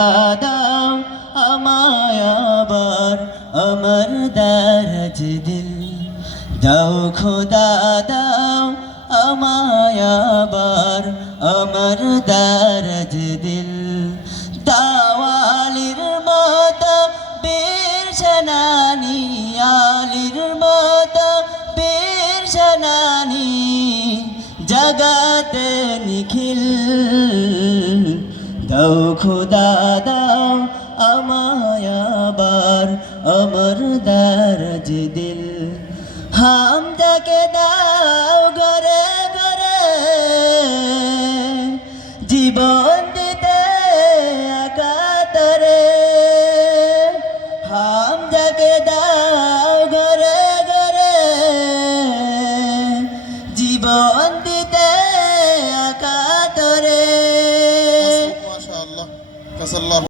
দাও আমায় আবার আমার দারাজ দিল দাও খোদা দাও আমায় আবার আমার দারাজ দিল দাওয়ালির মতো বীর সেনানি আলির মতো বীর সেনানি জগতে নিখিল দাও খোদা দাও আমায় আবার আমার দারাজ দিল হামদাকে দাও ঘরে ঘরে জীবন দিতে একাতরে হামদাকে দাও ঘরে ঘরে জীবন দিতে একাতরে। মাশাআল্লাহ।